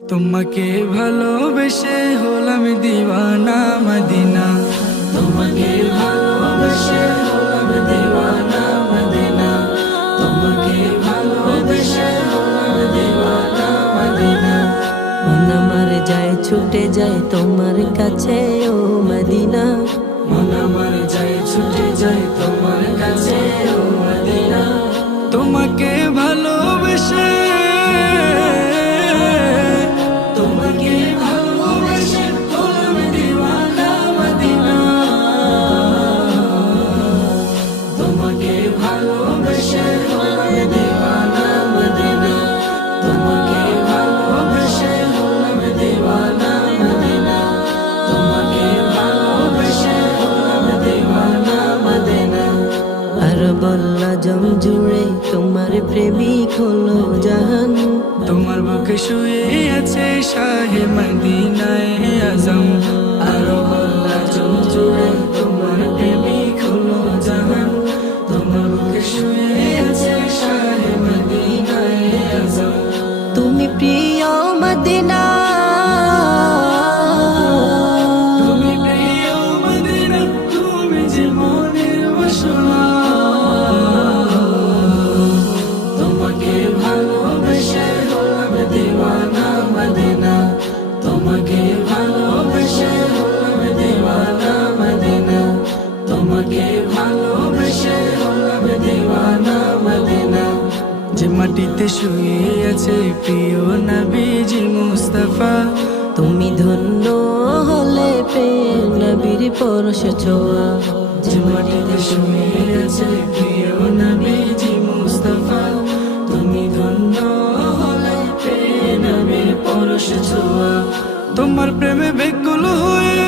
তোমাকে ভালোবেসে হলাম দিওয়ানা মদিনা, তোমাকে ভালোবেসে হলাম দিওয়ানা মদিনা, তোমাকে ভালোবেসে হলাম দিওয়ানা মদিনা। মন আমার যায় ছুটে যায় তোমার কাছে ও মদিনা, মন আমার যায় ছুটে যায় তোমার কাছে ও মদিনা। তোমাকে ভালোবেসে তোমাকে ভালোবেসে হলাম দিওয়ানা মদিনা, তোমাকে ভালোবেসে হলাম দিওয়ানা মদিনা, তোমাকে ভালোবেসে হলাম দিওয়ানা মদিনা, তোমাকে ভালোবেসে হলাম দিওয়ানা মদিনা। আর বল্লা জম জুড়ে তোমার প্রেমিক হলো জাহান, তোমার বুকে শুয়ে আছে শাহে মদিনায়ে আজম। আরো বল্লা জম জুড়ে তোমার প্রেমিক হলো জাহান, তোমার বুকে শুয়ে আছে শাহে মদিনায়ে আজম। তুমি প্রিয় মদিনা, তুমি প্রিয় মদিনা, তুমি যে মনের বাসনা। তোমাকে ভালোবেসে হলাম দিওয়ানা মদিনা, তোমাকে ভালোবেসে হলাম দিওয়ানা মদিনা, তোমাকে ভালোবেসে হলাম দিওয়ানা মদিনা। যে মাটিতে শুয়ে আছে প্রিয় নবীজি মুস্তাফা, তুমি ধন্য হলে পেয়ে নবীর পরশ ছোঁয়া। যে মাটিতে শুয়ে আছে প্রিয় নবীজি মুস্তাফা, তুমি ধন্য হলে পেয়ে নবীর পরশ ছোঁয়া। তোমার প্রেমে বেকুল হয়ে